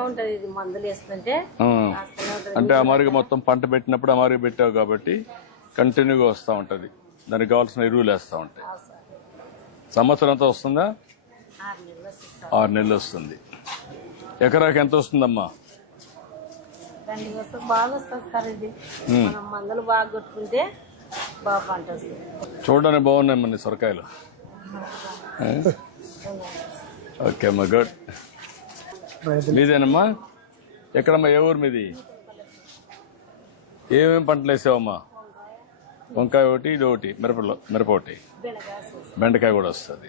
అంటే అమరుగు మొత్తం పంట పెట్టినప్పుడు అమరుగు పెట్టావు కాబట్టి కంటిన్యూగా వస్తూ ఉంటది. దానికి కావాల్సిన ఎరువులు వేస్తూ ఉంటాయి. సంవత్సరం అంతా వస్తుందా? 6 నెలలు వస్తుంది. ఎకరాకి ఎంత వస్తుందమ్మా? చూడడానికి బాగున్నాయి మన సొరకాయలు. ఓకే అమ్మా, గుడ్. మీదేనమ్మా? ఎక్కడమ్మా? ఏ ఊరు మీది? ఏమేమి పంటలు వేసావమ్మా? వంకాయ ఒకటి, ఇది ఒకటి, మిరప ఒకటి, బెండకాయ కూడా వస్తుంది.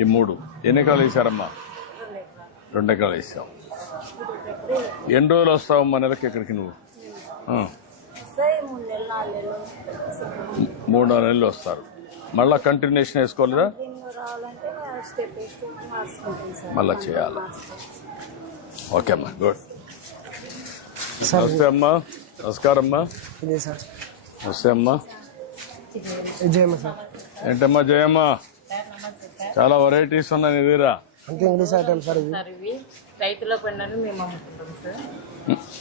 ఈ 3 ఎన్ని ఎకరాలు వేసారమ్మా? 2 ఎకరాలు వేసావు. ఎన్ని రోజులు వస్తావమ్మా నెలకి ఇక్కడికి నువ్వు? 3-4 నెలలు వస్తారు. మళ్ళా కంటిన్యూషన్ వేసుకోలేదా? మళ్ళా చేయాలి. ఓకే అమ్మా, గుడ్. నమస్తే అమ్మా. నమస్కారం అమ్మా. నమస్తే అమ్మా. ఏంటమ్మా జయమ్మ, చాలా వెరైటీస్ ఉన్నాయి నీ దగ్గర.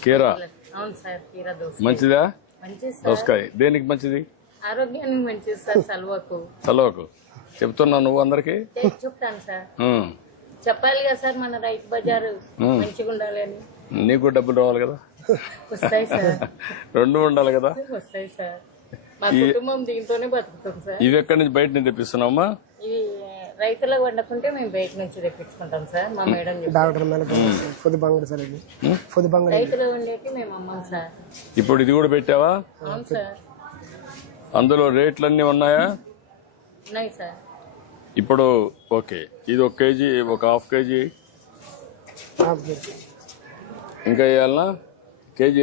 కీరా మంచిదా? దోసకాయ దేనికి మంచిది? ఆరోగ్యానికి మంచిది సార్. చలవకు చెప్తున్నా నువ్వు అందరికి? చెప్తాను సార్. చెప్పాలి కదా సార్, మన రైతు బజారు మంచిగా ఉండాలి అని. నీకు డబ్బులు రావాలి కదా? వస్తాయి సార్. 2 ఉండాలి కదా? వస్తాయి సార్. మా కుటుంబం దీంతోనే బతుకుతాం సార్. ఇవి ఎక్కడి నుంచి బయట నుంచి తెప్పిస్తున్నావమ్మా? ఇవి రైతులకు వండకుంటే మేము బయట నుంచి తెప్పించుకుంటాం సార్. మా మేడం రైతులు వండేటి మేము అమ్మాం సార్. ఇప్పుడు ఇది కూడా పెట్టావా? అవును సార్. అందులో రేట్లన్నీ ఉన్నాయా? ఉన్నాయి సార్. ఇప్పుడు ఓకే, ఇది 1 కేజీ, ఒక 1/2 కేజీ ఇంకా వేయాలనా? కేజీ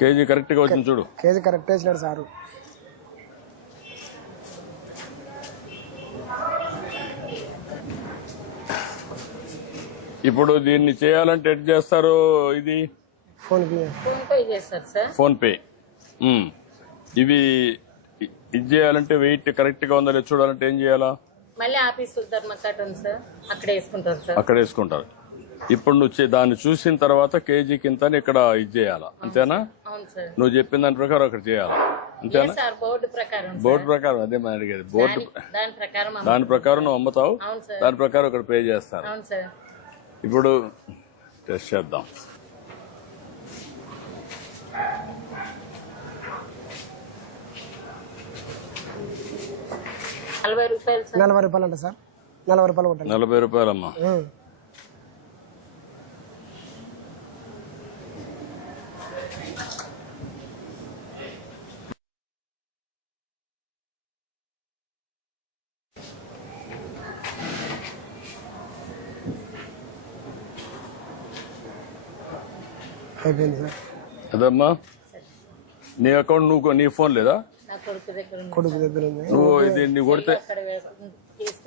కేజీ కరెక్ట్ గా వచ్చింది చూడు. కేజీ కరెక్ట్ వేసినాడు సారు. ఇప్పుడు దీన్ని చేయాలంటే ఎట్ చేస్తారు? ఇది ఫోన్ పే చేస్తారు సార్. PhonePe. ఇవి ఇది చేయాలంటే వెయిట్ కరెక్ట్ గా ఉందా చూడాలంటే ఏం చేయాలా? మళ్ళీ ఆఫీస్ ధర్మకట్ ఉంది సార్, అక్కడ వేసుకుంటారు సార్. అక్కడ వేసుకుంటారు. ఇప్పుడు నువ్వు దాన్ని చూసిన తర్వాత కేజీ కింద ఇక్కడ ఇది చేయాలా, అంతేనా? అవును సార్. నువ్వు చెప్పిన దాని ప్రకారం అక్కడ చేయాలా, అంతేనా? బోర్డు ప్రకారం. బోర్డు ప్రకారం అదే మనం అడిగేది. బోర్డు దాని ప్రకారం నువ్వు అమ్ముతావు, దాని ప్రకారం ఇక్కడ పే చేస్తారు. అవును సార్. ఇప్పుడు టెస్ట్ చేద్దాం. ₹40. 40 రూపాయలు అంట సార్. 40 రూపాయలు ఉంటుంది. 40 రూపాయలమ్మా. అయిపోయింది సార్. అదమ్మా నీ అకౌంట్ నువ్వు, నీ ఫోన్ లేదా? కొడుకు దగ్గర ఉంది. నువ్వు ఇది నువ్వు కొడితే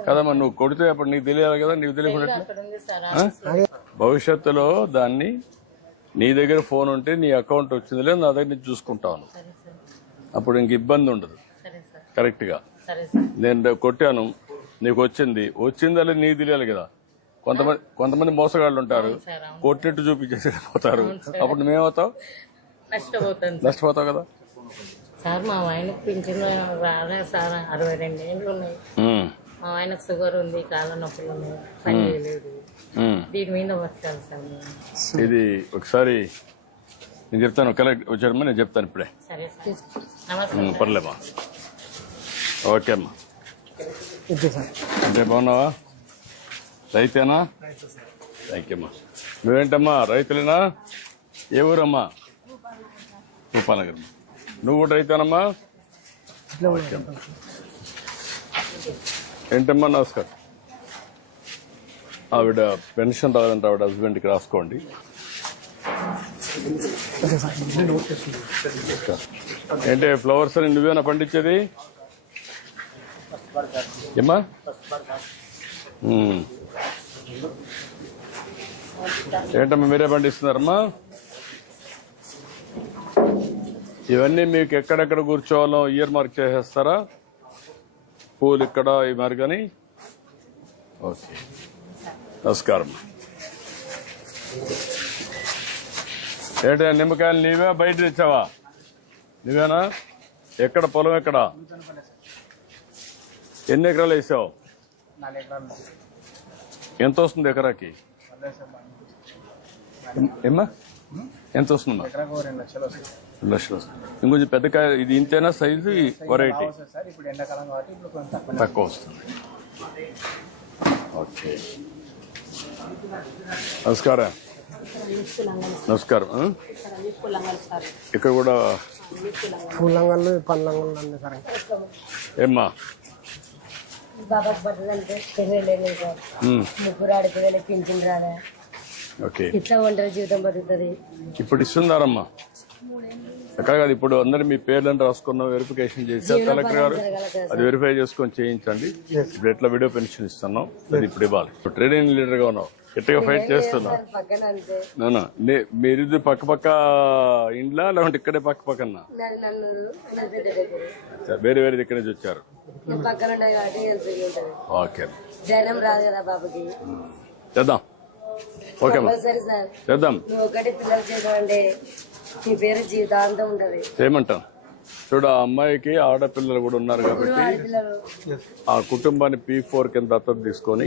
కదమ్మా, నువ్వు కొడితే అప్పుడు నీకు తెలియాలి కదా. నీకు తెలియకుండా భవిష్యత్తులో దాన్ని నీ దగ్గర ఫోన్ ఉంటే నీ అకౌంట్ వచ్చింది లేదు నా దగ్గర నుంచి చూసుకుంటాను. అప్పుడు ఇంక ఇబ్బంది ఉండదు. కరెక్ట్ గా నేను కొట్టాను, నీకు వచ్చిందా లేదు నీకు తెలియాలి కదా. కొంతమంది మోసగాళ్ళు ఉంటారు, కొట్టినట్టు చూపించేసి పోతారు. అప్పుడు నువ్వేమవుతావు? నష్టపోతావు కదా సార్. మా ఆయనకు పింఛన్ రాలే సార్. 62 ఏళ్ళు ఉన్నాయి. మా ఆయనకు షుగర్ ఉంది, కాళ్ళ నొప్పులు ఉన్నాయి, పని చేయలేదు. దీని మీద వచ్చాను సార్. ఇది ఒకసారి నేను చెప్తాను, కలెక్ట్ వచ్చారమ్మా, నేను చెప్తాను ఇప్పుడే. సరే సార్. నమస్తే. పర్లేమ్మా. ఓకే అమ్మా. అంటే బాగున్నావా? రైతేనా? థ్యాంక్ యూ అమ్మా. నువ్వేంటమ్మా రైతులేనా? ఏ ఊరమ్మా? భూపాలనగర్. నువ్వు కూడా రైతేనమ్మా? ఏంటమ్మా? నమస్కారం. ఆవిడ పెన్షన్ రాదంటే ఆవిడ హస్బెండ్కి రాసుకోండి. ఏంటి ఫ్లవర్స్ అని నువ్వేనా పండించేది? ఏమ్మా? ఏంటమ్మా మీరే పండిస్తున్నారమ్మా? ఇవన్నీ మీకు ఎక్కడెక్కడ కూర్చోవాలో ఇయర్ మార్క్ చేసేస్తారా? పూలు ఇక్కడ ఈ మార్గని. ఓకే, నమస్కారం. ఏంటో నిమ్మకాయలు నీవే బయట తెచ్చావా? నువ్వేనా? ఎక్కడ పొలం ఎక్కడ? ఎన్ని ఎకరాలు వేసావు? 4 ఎకరాలు. ఎంత వస్తుంది ఎకరాకి? ఏమ్మా ఎంత వస్తుందమ్మా? 2 లక్షలు వస్తుంది. 2 లక్షలు వస్తుంది. ఇంకొంచెం పెద్ద కాయ ఇది ఇంతేనా సైజు? వెరైటీ సార్ ఇప్పుడు ఎండాకాలం కాబట్టి ఇప్పుడు కొంచెం తక్కువ వస్తుంది. ఓకే నమస్కారం. నమస్కారం. ఇక్కడ కూడా పూలంగళ్ళు పళ్ళంగళ్ళు అన్నీ సార్. ఏమ్మా? బాబాకి బట్టలు అంటే తెలియలేదు సార్. ముగ్గురు ఆడపిల్లలు పింఛన్ రాలే. ఓకే ఇట్లా ఒంటరి జీవితం బతుకుతుంది. ఇప్పుడు ఇస్తున్నారమ్మా? ఎక్కడ కాదు, ఇప్పుడు అందరు మీ పేర్లను రాసుకున్నాం, వెరిఫికేషన్ చేశారు కలెక్టర్ గారు. అది వెరిఫై చేసుకొని చేయించండి. ఇప్పుడు ఎట్లా వీడియో పెన్షన్ ఇస్తున్నాం, అది ఇప్పుడు ఇవ్వాలి. ట్రేడింగ్ లీడర్ గా ఉన్నావు, గట్టిగా ఫైట్ చేస్తున్నావు. పక్కన అంతే నానా మీరు పక్క పక్క ఇండ్లా లేకుంటే ఇక్కడే పక్క పక్కన? వేరే వేరే దగ్గర నుంచి వచ్చారు. పక్కన ఉంటాయి కాబట్టి ఉంటుంది. ఓకే ధైర్యం రాదు కదా బాబుకి. చేద్దాం. ఓకే సరే సార్, చేద్దాం. నువ్వు ఒకటి పిల్లలు చేసావంటే నీ పేరు జీవితాంతం ఉంటది. చేయమంటాం. చూడు, ఆ అమ్మాయికి ఆడపిల్లలు కూడా ఉన్నారు కాబట్టి ఆ కుటుంబాన్ని P4 కింద దత్తత తీసుకొని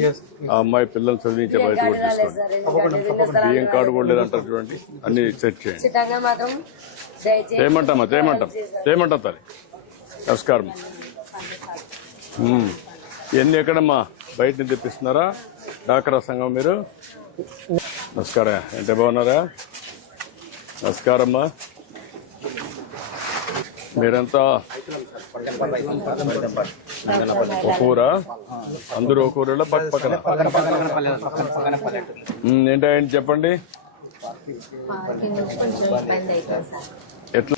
ఆ అమ్మాయి పిల్లలు చదివించే బయట కూడా తీసుకోండి. బియ్యం కార్డు కూడా లేదంటారు చూడండి, అన్ని సెట్ చేయండి. ఖచ్చితంగా మాత్రం చేయమంటామా? చేయమంటాం తల్లి. నమస్కారం. ఇవన్నీ ఎక్కడమ్మా? బయట నుంచి తెప్పిస్తున్నారా? డాక్రా సంఘం మీరు? నమస్కారం. ఎంత బాగున్నారా? నమస్కారమ్మా. మీరంతా ఒక ఊరా? అందరూ ఒక ఊరిలో పక్క పక్కన? ఏంటంటే చెప్పండి. కొంచెం ఇబ్బంది అవుతుంది సార్.